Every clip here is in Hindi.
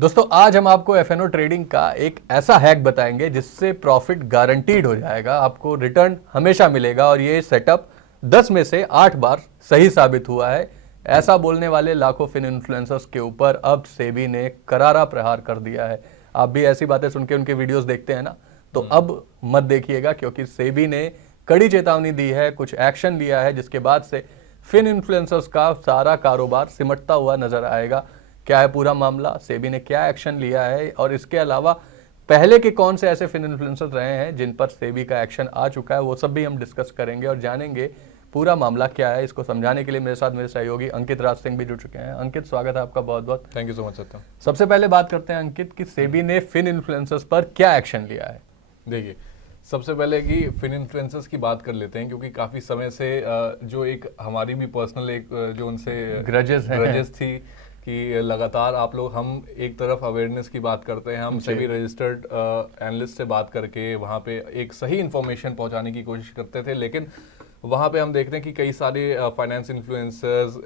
दोस्तों आज हम आपको एफएनओ ट्रेडिंग का एक ऐसा हैक बताएंगे जिससे प्रॉफिट गारंटीड हो जाएगा, आपको रिटर्न हमेशा मिलेगा और ये सेटअप 10 में से 8 बार सही साबित हुआ है। ऐसा बोलने वाले लाखों फिन इन्फ्लुएंसर्स के ऊपर अब सेबी ने करारा प्रहार कर दिया है। आप भी ऐसी बातें सुन के उनके वीडियोस देखते हैं ना, तो अब मत देखिएगा क्योंकि सेबी ने कड़ी चेतावनी दी है, कुछ एक्शन लिया है जिसके बाद से फिन इन्फ्लुएंसर्स का सारा कारोबार सिमटता हुआ नजर आएगा। क्या है पूरा मामला, सेबी ने क्या एक्शन लिया है और इसके अलावा पहले के कौन से ऐसे फिन इन्फ्लुएंसर्स रहे हैं जिन पर सेबी का एक्शन आ चुका है, वो सब भी हम डिस्कस करेंगे और जानेंगे पूरा मामला क्या है। इसको समझाने के लिए मेरे साथ मेरे सहयोगी अंकित राज सिंह भी जुड़ चुके हैं। अंकित, स्वागत है आपका बहुत बहुत। थैंक यू सो मच सत्यम। सबसे पहले बात करते हैं अंकित कि सेबी ने फिन इन्फ्लुएंसर्स पर क्या एक्शन लिया है। देखिए, सबसे पहले कि फिन इन्फ्लुएंसर्स की बात कर लेते हैं क्योंकि काफ़ी समय से जो एक हमारी भी पर्सनल एक जो उनसे ग्रजेस थी कि लगातार आप लोग, हम एक तरफ अवेयरनेस की बात करते हैं, हम सभी रजिस्टर्ड एनालिस्ट से बात करके वहाँ पे एक सही इन्फॉर्मेशन पहुँचाने की कोशिश करते थे, लेकिन वहाँ पे हम देखते हैं कि कई सारे फाइनेंस इन्फ्लुएंसर्स,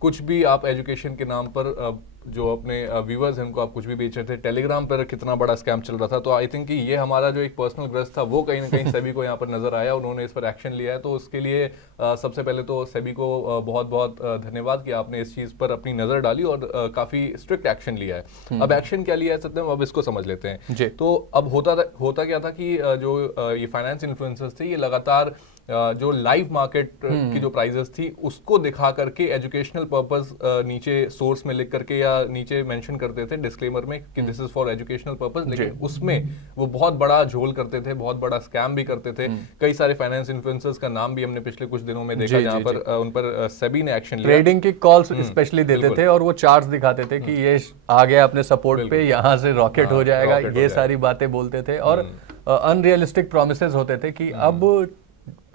कुछ भी आप एजुकेशन के नाम पर जो अपने व्यूअर्स हैं उनको आप कुछ भी बेच रहे थे। टेलीग्राम पर कितना बड़ा स्कैम चल रहा था, तो आई थिंक कि ये हमारा जो एक पर्सनल ग्रज था वो कहीं ना कहीं सेबी को यहाँ पर नजर आया, उन्होंने इस पर एक्शन लिया है। तो उसके लिए सबसे पहले तो सेबी को बहुत बहुत धन्यवाद कि आपने इस चीज़ पर अपनी नज़र डाली और काफ़ी स्ट्रिक्ट एक्शन लिया है। अब एक्शन क्या लिया है सत्यम, अब इसको समझ लेते हैं। तो अब होता क्या था कि जो ये फाइनेंस इन्फ्लुएंसर्स थे, ये लगातार जो लाइव मार्केट की जो प्राइजेस थी उसको दिखा करके एजुकेशनल पर्पस नीचे सोर्स में लिख करके या नीचे मेंशन करते थे डिस्क्लेमर में कि this is for educational purpose, लेकिन उसमें वो बहुत बड़ा झोल करते थे, बहुत बड़ा स्कैम भी करते थे। कई सारे फाइनेंस इन्फ्लुएंसर्स का नाम भी हमने पिछले कुछ दिनों में देखा जहां पर उन पर सेबी ने एक्शन लिया। ट्रेडिंग की कॉल्स स्पेशली देते थे और वो चार्ट्स दिखाते थे कि ये आ गया अपने सपोर्ट पे, यहाँ से रॉकेट हो जाएगा, ये सारी बातें बोलते थे और अनरियलिस्टिक प्रोमिसेस होते थे कि अब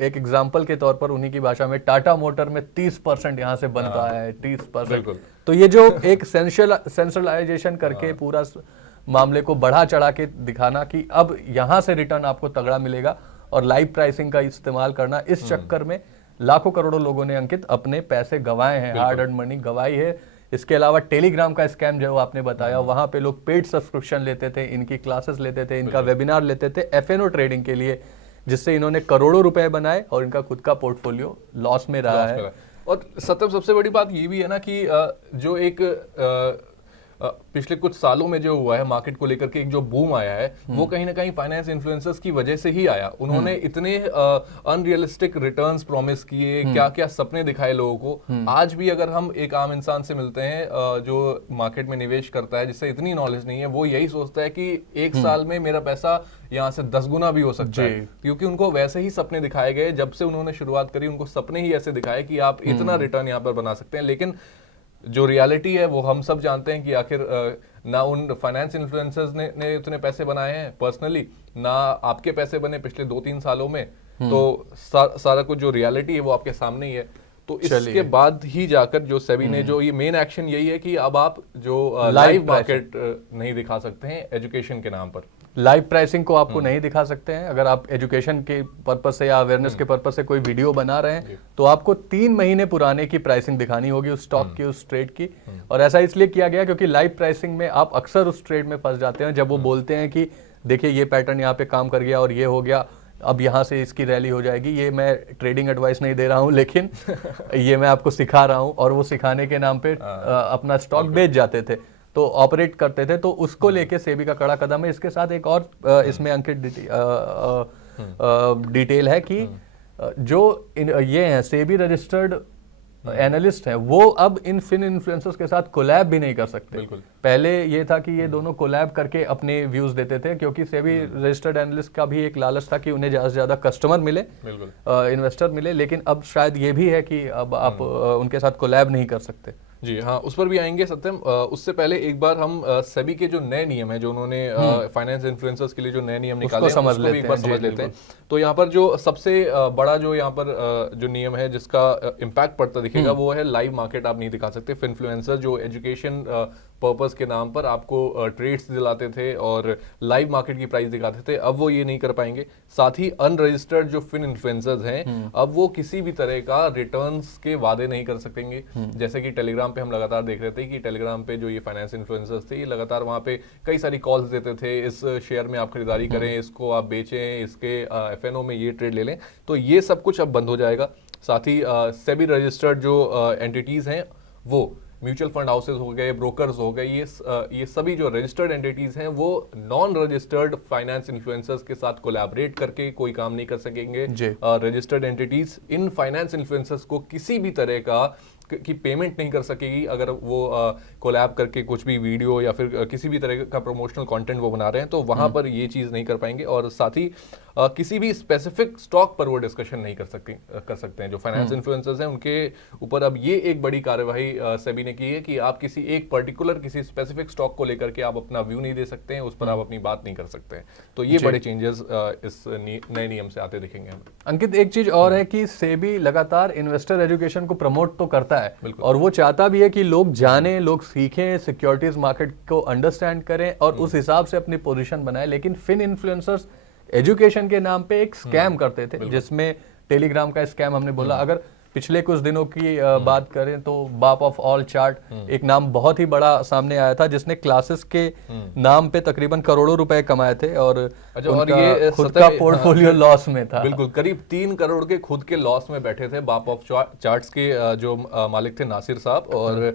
एक एग्जाम्पल के तौर पर उन्हीं की भाषा में टाटा मोटर में 30% यहाँ से बनता है, 30%। तो ये जो एक सेंट्रलाइजेशन करके पूरा मामले को बढ़ा चढ़ा के दिखाना कि अब यहाँ से रिटर्न आपको तगड़ा मिलेगा और लाइव प्राइसिंग का इस्तेमाल करना, इस चक्कर में लाखों करोड़ों लोगों ने अंकित अपने पैसे गंवाए हैं, हार्ड अर्न मनी गंवाई है। इसके अलावा टेलीग्राम का स्कैम जो आपने बताया, वहां पे लोग पेड सब्सक्रिप्शन लेते थे, इनकी क्लासेस लेते थे, इनका वेबिनार लेते थे एफएनओ ट्रेडिंग के लिए, जिससे इन्होंने करोड़ों रुपए बनाए और इनका खुद का पोर्टफोलियो लॉस में रहा है। और सत्यम, सबसे बड़ी बात ये भी है ना कि जो एक पिछले कुछ सालों में जो हुआ है मार्केट को लेकर के एक जो बूम आया है, वो कहीं ना कहीं फाइनेंस इन्फ्लुएंसर्स की वजह से ही आया। उन्होंने इतने अनरियलिस्टिक रिटर्न्स प्रॉमिस किए, क्या क्या सपने दिखाए लोगों को। आज भी अगर हम एक आम इंसान से मिलते हैं जो मार्केट में निवेश करता है, जिससे इतनी नॉलेज नहीं है, वो यही सोचता है कि एक साल में मेरा पैसा यहाँ से 10 गुना भी हो सकता है, क्योंकि उनको वैसे ही सपने दिखाए गए। जब से उन्होंने शुरुआत करी, उनको सपने ही ऐसे दिखाए कि आप इतना रिटर्न यहाँ पर बना सकते हैं, लेकिन जो रियलिटी है वो हम सब जानते हैं कि आखिर ना उन फाइनेंस इन्फ्लुएंसर्स ने इतने पैसे बनाए हैं पर्सनली, ना आपके पैसे बने पिछले 2-3 सालों में। तो सारा कुछ जो रियलिटी है वो आपके सामने ही है। तो इसके बाद ही जाकर जो सेबी ने जो ये मेन एक्शन यही है कि अब आप जो लाइव मार्केट नहीं दिखा सकते हैं एजुकेशन के नाम पर। लाइव प्राइसिंग को आपको नहीं दिखा सकते हैं। अगर आप एजुकेशन के पर्पस से या अवेयरनेस के पर्पस से कोई वीडियो बना रहे हैं तो आपको 3 महीने पुराने की प्राइसिंग दिखानी होगी उस स्टॉक की, उस ट्रेड की। और ऐसा इसलिए किया गया क्योंकि लाइव प्राइसिंग में आप अक्सर उस ट्रेड में फंस जाते हैं जब वो बोलते हैं कि देखिए ये पैटर्न यहाँ पे काम कर गया और ये हो गया, अब यहाँ से इसकी रैली हो जाएगी। ये मैं ट्रेडिंग एडवाइस नहीं दे रहा हूँ, लेकिन ये मैं आपको सिखा रहा हूँ, और वो सिखाने के नाम पे अपना स्टॉक बेच जाते थे, तो ऑपरेट करते थे। तो उसको लेके सेबी का कड़ा कदम है। इसके साथ एक और इसमें अंकित डिटेल है कि जो ये हैं सेबी रजिस्टर्ड एनालिस्ट हैं, वो अब इन फिन इन्फ्लुएंसर्स के साथ कोलैब भी नहीं कर सकते। पहले ये था कि ये दोनों कोलैब करके अपने व्यूज देते थे, क्योंकि सेबी रजिस्टर्ड एनालिस्ट का भी एक लालच था कि उन्हें ज्यादा से ज्यादा कस्टमर मिले, इन्वेस्टर मिले। लेकिन अब शायद ये भी है कि अब आप उनके साथ कोलैब नहीं कर सकते। जी हाँ, उस पर भी आएंगे सत्यम। उससे पहले एक बार हम सेबी के जो नए नियम है, जो उन्होंने फाइनेंस इन्फ्लुएंसर्स के लिए जो नए नियम निकाले, उसको भी एक बार समझ लेते हैं। तो यहाँ पर जो सबसे बड़ा जो यहाँ पर जो नियम है जिसका इम्पैक्ट पड़ता दिखेगा, वो है लाइव मार्केट आप नहीं दिखा सकते। इन्फ्लुएंसर जो एजुकेशन पर्पस के नाम पर आपको ट्रेड्स दिलाते थे और लाइव मार्केट की प्राइस दिखाते थे, अब वो ये नहीं कर पाएंगे। साथ ही अनरजिस्टर्ड जो फिन इन्फ्लुएंसर्स हैं अब वो किसी भी तरह का रिटर्न्स के वादे नहीं कर सकेंगे। जैसे कि टेलीग्राम पे हम लगातार देख रहे थे कि टेलीग्राम पे जो ये फाइनेंस इन्फ्लुएंसर्स थे, ये लगातार वहां पे कई सारी कॉल्स देते थे, इस शेयर में आप खरीदारी करें, इसको आप बेचें, इसके एफएनओ में ये ट्रेड ले लें। तो ये सब कुछ अब बंद हो जाएगा। साथ ही सेबी रजिस्टर्ड जो एंटिटीज हैं, वो म्यूचुअल फंड हाउसेज हो गए, ब्रोकर्स हो गए, ये सभी जो रजिस्टर्ड एंटिटीज हैं वो नॉन रजिस्टर्ड फाइनेंस इन्फ्लुएंसर्स के साथ कोलैबोरेट करके कोई काम नहीं कर सकेंगे। Registered entities in finance influencers को किसी भी तरह की पेमेंट नहीं कर सकेगी अगर वो कोलैब करके कुछ भी वीडियो या फिर किसी भी तरह का प्रमोशनल कंटेंट वो बना रहे हैं, तो वहां पर ये चीज नहीं कर पाएंगे। और साथ ही किसी भी स्पेसिफिक स्टॉक पर वो डिस्कशन नहीं कर सकते हैं। जो फाइनेंस इन्फ्लुएंसर्स हैं उनके ऊपर अब ये एक बड़ी कार्यवाही सेबी ने की है कि आप किसी एक पर्टिकुलर किसी स्पेसिफिक स्टॉक को लेकर के आप अपना व्यू नहीं दे सकते हैं, उस पर आप अपनी बात नहीं कर सकते हैं। तो ये बड़े चेंजेस इस नए नियम से आते दिखेंगे हमें। अंकित, एक चीज और है कि सेबी लगातार इन्वेस्टर एजुकेशन को प्रमोट तो करता है और वो चाहता भी है कि लोग जानें, लोग सीखें, सिक्योरिटीज मार्केट को अंडरस्टैंड करें और उस हिसाब से अपनी पोजीशन बनाएं। लेकिन फिन इन्फ्लुएंसर्स एजुकेशन के नाम पे एक स्कैम करते थे, जिसमें टेलीग्राम का स्कैम हमने बोला। अगर पिछले कुछ दिनों की बात करें तो बाप ऑफ ऑल चार्ट एक नाम बहुत ही बड़ा सामने आया था, जिसने क्लासेस के नाम पे तकरीबन करोड़ों रुपए कमाए थे और ये खुद का पोर्टफोलियो लॉस में था। बिल्कुल, करीब 3 करोड़ के खुद के लॉस में बैठे थे बाप ऑफ चार्ट्स के जो मालिक थे नासिर साहब, और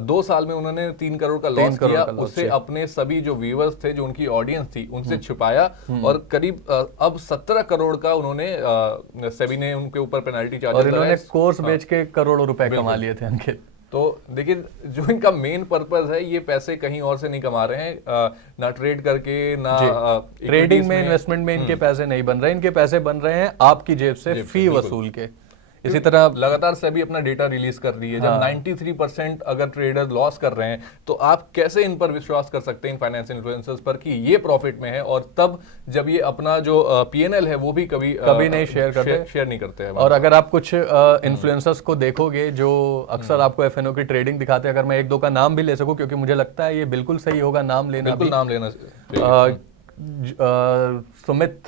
2 साल में उन्होंने 3 करोड़ का लॉस किया। उससे अपने सभी जो व्यूअर्स थे, जो उनकी ऑडियंस थी, उनसे छुपाया और करीब अब 17 करोड़ का उन्होंने सेबी ने उनके ऊपर पेनल्टी चार्जेस लगाए। इन्होंने कोर्स बेच के करोड़ों रुपए कमा लिए थे अंकित। तो देखिए, जो इनका मेन पर्पस है, ये पैसे कहीं और से नहीं कमा रहे हैं, ना ट्रेड करके, ना ट्रेडिंग में, इन्वेस्टमेंट में इनके पैसे नहीं बन रहे हैं। इनके पैसे बन रहे हैं आपकी जेब से फी वसूल के। इसी तरह लगातार सेबी अपना डेटा रिलीज कर रही है। जब 93% अगर ट्रेडर लॉस कर रहे हैं, तो आप कैसे इन पर विश्वास कर सकते हैं, इन फाइनेंस इन्फ्लुएंसर्स पर, कि ये प्रॉफिट में है, और तब जब ये अपना जो पीएनएल है वो भी कभी नहीं शेयर नहीं करते हैं। और अगर आप कुछ इन्फ्लुएंसर्स को देखोगे जो अक्सर आपको एफएनओ की ट्रेडिंग दिखाते हैं, अगर मैं 1-2 का नाम भी ले सकूं, क्योंकि मुझे लगता है ये बिल्कुल सही होगा नाम लेना, बिल्कुल नाम लेना। सुमित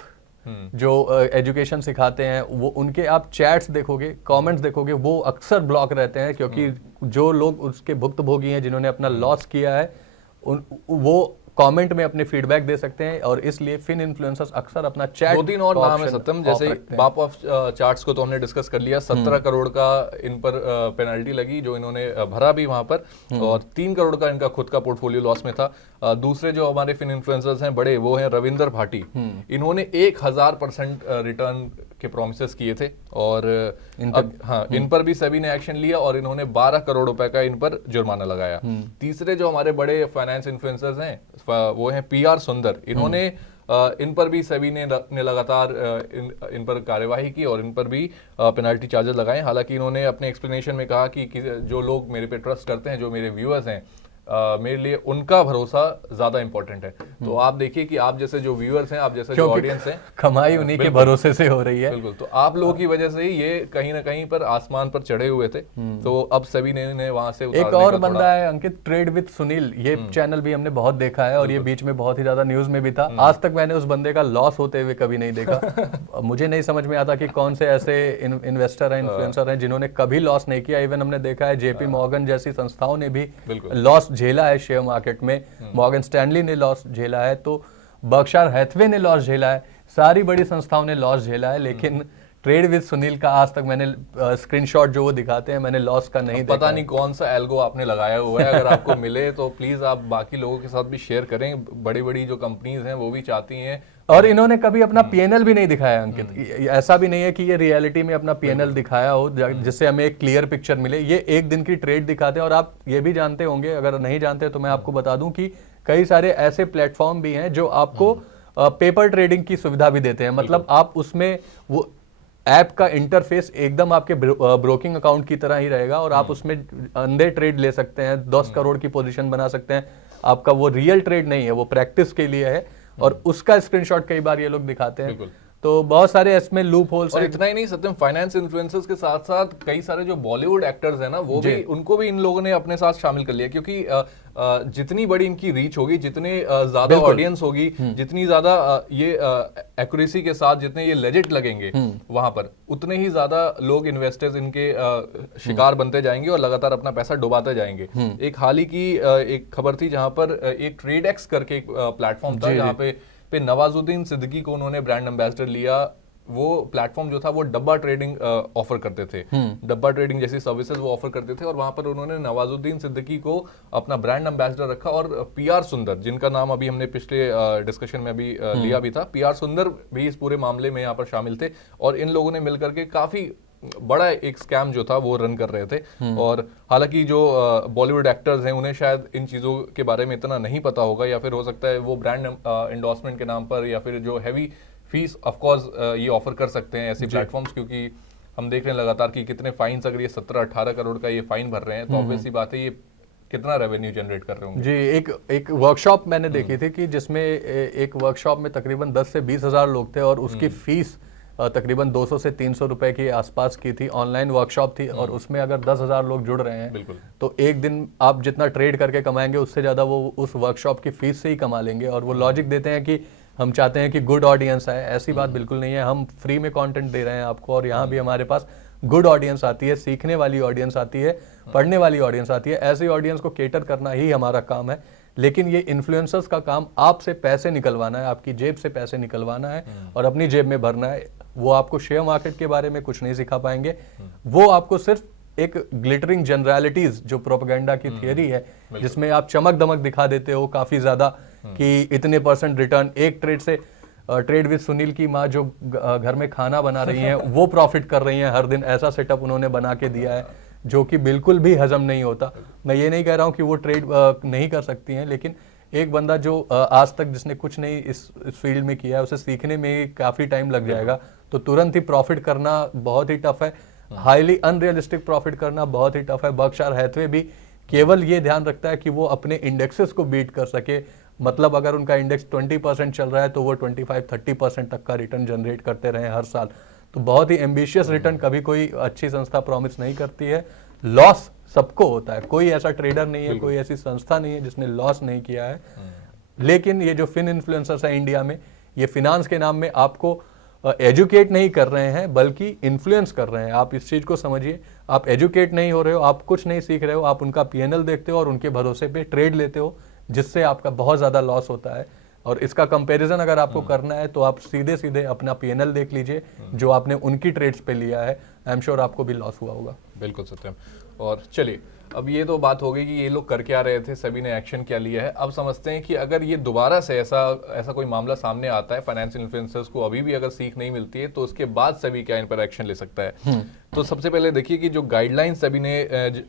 जो एजुकेशन सिखाते हैं, वो उनके आप चैट्स देखोगे, कमेंट्स देखोगे, वो अक्सर ब्लॉक रहते हैं, क्योंकि जो लोग उसके भुक्तभोगी हैं, जिन्होंने अपना लॉस किया है, वो कमेंट में अपने फीडबैक दे सकते हैं। और इसलिए फिन इन्फ्लुएंसर्स अक्सर अपना चैट 2-3 और नाम है सत्यम, जैसे बाप ऑफ चार्ट्स को तो हमने डिस्कस कर लिया। 17 करोड़ का इन पर पेनल्टी लगी, जो इन्होंने भरा भी वहां पर, और 3 करोड़ का इनका खुद का पोर्टफोलियो लॉस में था। दूसरे जो हमारे फिन इन्फ्लुएंसर्स हैं बड़े, वो हैं रविंदर भाटी। इन्होंने 1000% रिटर्न के प्रोमिसेस किए थे, और इन पर भी सेबी ने एक्शन लिया और इन्होंने 12 करोड़ रुपए का इन पर जुर्माना लगाया। तीसरे जो हमारे बड़े फाइनेंस इन्फ्लुएंसर्स हैं वो हैं पीआर सुंदर। इन्होंने इन पर भी सेबी ने लगातार इन पर कार्यवाही की और इन पर भी पेनल्टी चार्जेस लगाए। हालांकि इन्होंने अपने एक्सप्लेनेशन में कहा कि जो लोग मेरे पे ट्रस्ट करते हैं, जो मेरे व्यूअर्स हैं, मेरे लिए उनका भरोसा ज्यादा इंपॉर्टेंट है। तो आप देखिए कि आप जैसे जो व्यूअर्स हैं, आप जैसे जो ऑडियंस हैं, कमाई उन्हीं के भरोसे से हो रही है। बिल्कुल, तो आप लोगों की वजह से ही ये कहीं ना कहीं पर आसमान पर चढ़े हुए थे। तो अब सेबी ने वहां से एक और बंदा है अंकित, ट्रेड विद सुनील। ये चैनल भी हमने बहुत देखा है और ये बीच में बहुत ही ज्यादा न्यूज में भी था। आज तक मैंने उस बंदे का लॉस होते हुए कभी नहीं देखा। मुझे नहीं समझ में आता कि कौन से ऐसे इन्वेस्टर हैं, इन्फ्लुएंसर हैं, जिन्होंने कभी लॉस नहीं किया। इवन हमने देखा है जेपी मॉर्गन जैसी संस्थाओं ने भी लॉस झेला है शेयर मार्केट में, मॉर्गन स्टैनली ने लॉस झेला है, तो बर्कशायर हैथवे ने लॉस झेला है, सारी बड़ी संस्थाओं ने लॉस झेला है। लेकिन ट्रेड विद सुनील का आज तक मैंने स्क्रीनशॉट जो वो दिखाते हैं, मैंने लॉस का नहीं देखा। पता नहीं कौन सा एल्गो आपने लगाया हुआ है, अगर आपको मिले तो प्लीज आप बाकी लोगों के साथ भी शेयर करें। बड़ी बड़ी जो कंपनीज हैं वो भी चाहती हैं। और इन्होंने कभी अपना पीएनएल भी नहीं दिखाया अंकित। ऐसा भी नहीं है कि ये रियलिटी में अपना पीएनएल दिखाया हो जिससे हमें एक क्लियर पिक्चर मिले। ये एक दिन की ट्रेड दिखाते हैं। और आप ये भी जानते होंगे, अगर नहीं जानते तो मैं आपको बता दूं कि कई सारे ऐसे प्लेटफॉर्म भी हैं जो आपको पेपर ट्रेडिंग की सुविधा भी देते हैं। मतलब आप उसमें वो ऐप का इंटरफेस एकदम आपके ब्रोकिंग अकाउंट की तरह ही रहेगा और आप उसमें अंधे ट्रेड ले सकते हैं, 10 करोड़ की पोजीशन बना सकते हैं। आपका वो रियल ट्रेड नहीं है, वो प्रैक्टिस के लिए है। और उसका स्क्रीनशॉट कई बार ये लोग दिखाते हैं। तो बहुत सारे इसमें लूप होल्स और इतना ही नहीं सत्यम, फाइनेंस इन्फ्लुएंसर्स के साथ साथ कई सारे जो बॉलीवुड एक्टर्स हैं ना, वो भी, उनको भी इन लोगों ने अपने साथ शामिल कर लिया, क्योंकि जितनी बड़ी इनकी रीच होगी, जितने ज्यादा ऑडियंस होगी, जितनी ज्यादा ये एक्यूरेसी के साथ जितने ये लेजिट लगेंगे वहां पर, उतने ही ज्यादा लोग इन्वेस्टर्स इनके शिकार बनते जाएंगे और लगातार अपना पैसा डुबाते जाएंगे। एक हाल ही की एक खबर थी जहां पर एक ट्रेडएक्स करके एक प्लेटफॉर्म था, जहां पे नवाजुद्दीन सिद्दीकी को उन्होंने ब्रांड एम्बेसडर लिया। वो प्लेटफॉर्म जो था वो डब्बा ट्रेडिंग ऑफर करते थे, डब्बा ट्रेडिंग जैसी सर्विसेज वो ऑफर करते थे, और वहां पर उन्होंने नवाजुद्दीन सिद्दीकी को अपना ब्रांड एम्बेसडर रखा। और पीआर सुंदर, जिनका नाम अभी हमने पिछले डिस्कशन में अभी लिया भी था, पीआर सुंदर भी इस पूरे मामले में यहाँ पर शामिल थे, और इन लोगों ने मिलकर के काफी बड़ा एक स्कैम जो था वो रन कर रहे थे। और हालांकि जो बॉलीवुड एक्टर्स हैं उन्हें शायद इन चीज़ों के बारे में इतना नहीं पता होगा, या फिर हो सकता है वो ब्रांड एंडोर्समेंट के नाम पर या फिर जो हैवी फीस ऑफ कोर्स ये ऑफर कर सकते हैं ऐसे प्लेटफॉर्म्स, क्योंकि हम देख रहे हैं लगातार कि कितने फाइन्स, अगर ये 17-18 करोड़ का ये फाइन भर रहे हैं तो ऑब्वियसली बात है ये कितना रेवेन्यू जनरेट कर रहे होंगे। जी, एक वर्कशॉप मैंने देखी थी कि जिसमें एक वर्कशॉप में तकरीबन 10 से 20 हजार लोग थे, और उसकी फीस तकरीबन 200 से 300 रुपए के आसपास की थी। ऑनलाइन वर्कशॉप थी, और उसमें अगर 10,000 लोग जुड़ रहे हैं तो एक दिन आप जितना ट्रेड करके कमाएंगे उससे ज्यादा वो उस वर्कशॉप की फीस से ही कमा लेंगे। और वो लॉजिक देते हैं कि हम चाहते हैं कि गुड ऑडियंस आए, ऐसी बात बिल्कुल नहीं है। हम फ्री में कंटेंट दे रहे हैं आपको, और यहाँ भी हमारे पास गुड ऑडियंस आती है, सीखने वाली ऑडियंस आती है, पढ़ने वाली ऑडियंस आती है। ऐसी ऑडियंस को केटर करना ही हमारा काम है। लेकिन ये इन्फ्लुएंसर्स का काम आपसे पैसे निकलवाना है, आपकी जेब से पैसे निकलवाना है और अपनी जेब में भरना है। वो आपको शेयर मार्केट के बारे में कुछ नहीं सिखा पाएंगे, वो आपको सिर्फ एक ग्लिटरिंग जनरलिटीज, जो प्रोपेगेंडा की थियरी है, जिसमें आप चमक दमक दिखा देते हो काफी ज्यादा कि इतने % रिटर्न, एक ट्रेड से, ट्रेड विद सुनील की माँ जो घर में खाना बना रही हैं वो प्रॉफिट कर रही हैं हर दिन, ऐसा सेटअप उन्होंने बना के दिया है जो कि बिल्कुल भी हजम नहीं होता। मैं ये नहीं कह रहा हूं कि वो ट्रेड नहीं कर सकती हैं, लेकिन एक बंदा जो आज तक जिसने कुछ नहीं इस फील्ड में किया है, उसे सीखने में काफी टाइम लग जाएगा, तो तुरंत ही प्रॉफिट करना बहुत ही टफ है। हाईली अनरियलिस्टिक प्रॉफिट करना बहुत ही टफ है। बर्कशायर हैथवे भी केवल ये ध्यान रखता है कि वो अपने इंडेक्सेस को बीट कर सके, मतलब अगर उनका इंडेक्स 20% चल रहा है तो वो 25-30% तक का रिटर्न जनरेट करते रहे हर साल। तो बहुत ही एम्बिशियस रिटर्न कभी कोई अच्छी संस्था प्रॉमिस नहीं करती है। लॉस सबको होता है, कोई ऐसा ट्रेडर नहीं है, कोई ऐसी संस्था नहीं है जिसने लॉस नहीं किया है। लेकिन ये जो फिन इन्फ्लुएंसर्स है इंडिया में, ये फिनांस के नाम में आपको एजुकेट नहीं कर रहे हैं बल्कि इन्फ्लुएंस कर रहे हैं। आप इस चीज को समझिए, आप एजुकेट नहीं हो रहे हो, आप कुछ नहीं सीख रहे हो, आप उनका पीएनएल देखते हो और उनके भरोसे पे ट्रेड लेते हो, जिससे आपका बहुत ज्यादा लॉस होता है। और इसका कंपैरिजन अगर आपको करना है तो आप सीधे सीधे अपना पीएनएल देख लीजिए जो आपने उनकी ट्रेड्स पे लिया है, आई एम श्योर आपको भी लॉस हुआ होगा। बिल्कुल सत्यम। और चलिए, अब ये तो बात हो गई कि ये लोग कर क्या रहे थे, सेबी ने एक्शन क्या लिया है। अब समझते हैं कि अगर ये दोबारा से ऐसा कोई मामला सामने आता है, फाइनेंशियल इन्फ्लुएंसर्स को अभी भी अगर सीख नहीं मिलती है, तो उसके बाद सेबी क्या इन पर एक्शन ले सकता है। तो सबसे पहले देखिए कि जो गाइडलाइंस सेबी ने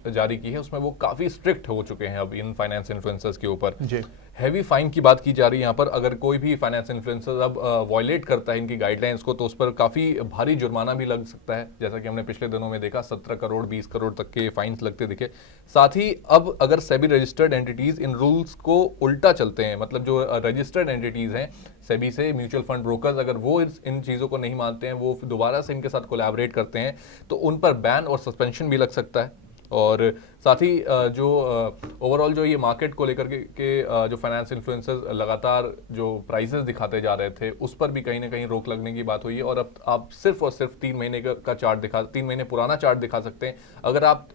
जारी की है उसमें वो काफी स्ट्रिक्ट हो चुके हैं अब इन फाइनेंस इन्फ्लुएंसर्स के ऊपर। हैवी फाइन की बात की जा रही है यहाँ पर। अगर कोई भी फाइनेंस इन्फ्लुएंसर अब वायलेट करता है इनकी गाइडलाइंस को, तो उस पर काफी भारी जुर्माना भी लग सकता है, जैसा कि हमने पिछले दिनों में देखा 17 करोड़ 20 करोड़ तक के फाइन्स लगते दिखे। साथ ही अब अगर सेबी रजिस्टर्ड एंटिटीज इन रूल्स को उल्टा चलते हैं, मतलब जो रजिस्टर्ड एंटिटीज हैं सेबी से, म्यूचुअल फंड ब्रोकर्स, अगर वो इन चीजों को नहीं मानते हैं, वो दोबारा से इनके साथ कोलैबोरेट करते हैं, तो उन पर बैन और सस्पेंशन भी लग सकता है। और साथ ही जो ओवरऑल जो ये मार्केट को लेकर के जो फाइनेंस इन्फ्लुएंसर्स लगातार जो प्राइसेस दिखाते जा रहे थे, उस पर भी कहीं ना कहीं रोक लगने की बात हुई है। और अब आप सिर्फ और सिर्फ 3 महीने का चार्ट 3 महीने पुराना चार्ट दिखा सकते हैं। अगर आप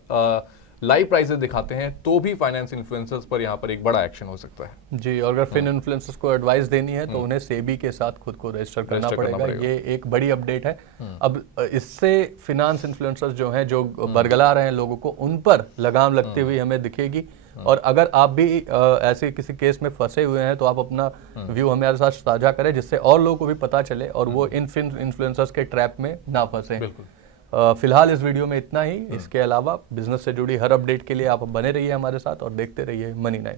लाइव प्राइसेस दिखाते हैं तो भी फाइनेंस इन्फ्लुएंसर्स पर यहाँ पर एक बड़ा एक्शन हो सकता है। जी, और अगर फिन इन्फ्लुएंसर्स को एडवाइस देनी है तो उन्हें सेबी के साथ खुद को रजिस्टर करना पड़ेगा। ये एक बड़ी अपडेट है। अब इससे फिनांस इन्फ्लुएंसर्स जो हैं, जो बरगला रहे हैं लोगों को, उन पर लगाम लगती हुई हमें दिखेगी। और अगर आप भी ऐसे किसी केस में फंसे हुए हैं तो आप अपना व्यू हमारे साथ साझा करें, जिससे और लोगों को भी पता चले और वो इन फिन इन्फ्लुएंसर्स के ट्रैप में ना फंसे। फिलहाल इस वीडियो में इतना ही। इसके अलावा बिजनेस से जुड़ी हर अपडेट के लिए आप बने रहिए हमारे साथ और देखते रहिए मनी 9।